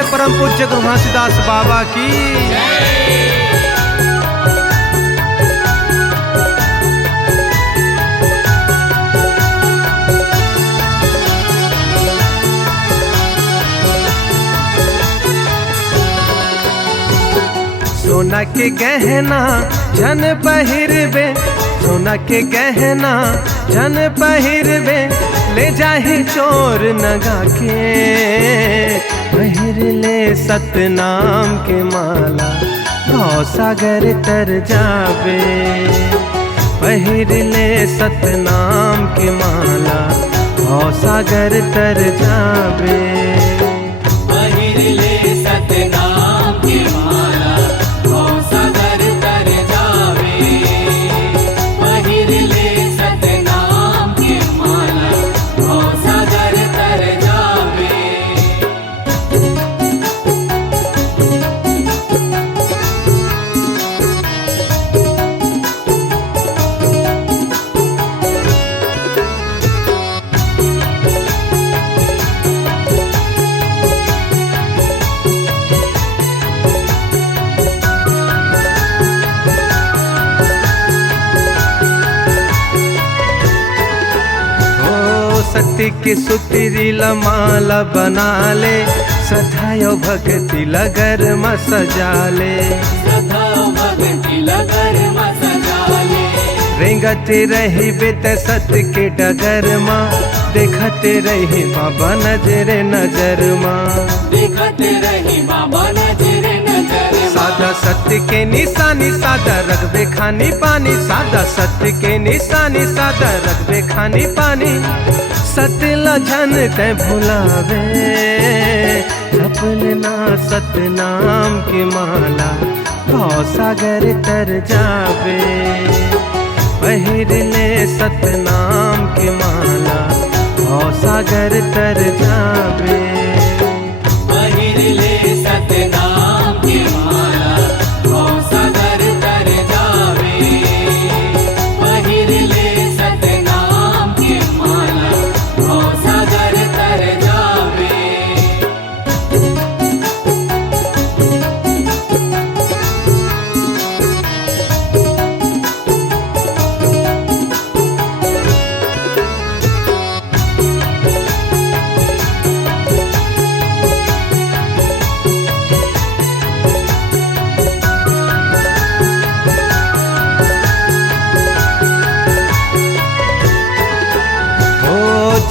बोलिए परम पूज्य गुरु घासीदास बाबा की। सोना के गहना झन पहिरबे, सोना के गहना झन पहिरबे, ले जाहि चोर नगा के। पहिर ले सतनाम के माला, भव सागर तर जाबे। पहिर ले सतनाम के माला, भव सागर तर जाबे। पहिर ले सतनाम के माला, भव सागर तर जाबे। पहिर ले सतनाम के माला, भव सागर तर जाबे। सत्य की सुतरी माला बना ले, श्रद्धायो भक्ति लगर म सजा ले। श्रद्धायो भक्ति लगर म सजा ले। रेंगत रही बेत सत्य के डगर माँ, देखत रही बाबा नजरे नजर माँ। देखत रही बाबा नजरे नजर माँ। सादा सत्य के निशानी सादा रखबे खानी पानी, सादा सत्य के निशानी सादा रखबे खानी पानी। सत्य लजन ते भुलावे, जपलना सतनाम की माला, भव सागर तर जाबे। पहिर ले सतनाम की माला, भव सागर तर जाबे। पहिर ले सतनाम के माला, भव सागर तर जाबे। पहिर ले सतनाम के माला, भव सागर तर जाबे।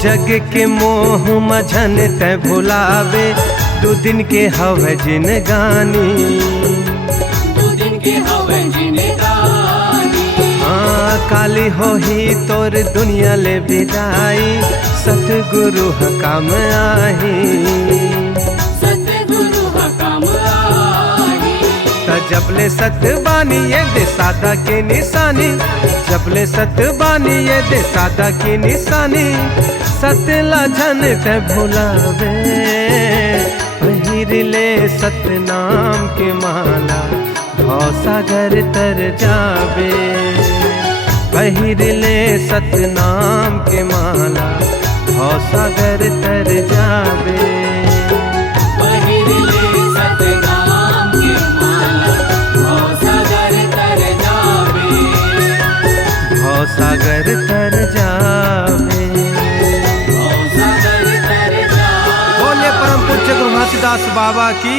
जग के मोह मझन ते भुलावे, दो दिन के हवे जिन गानी। दो दिन के हवे जिन गानी। हाँ काली हो ही तोर दुनिया ले विदाई, सतगुरु हकाम आही। सतगुरु हकाम आही। जबले सतबानी ये दे सादा के निशानी, जबले सतबानी ये दे सादा की निशानी। सतला झन ते भुलावे, पहिर ले सतनाम के माला, भव सागर तर जाबे। पहिर ले सतनाम के माला, भव सागर तर जाबे। पहिर ले सतनाम के माला, भव सागर तर जाबे। भव सागर तर जाबे। भव सागर तर जाबे। बोलिए परम पूज्य गुरु घासीदास बाबा की।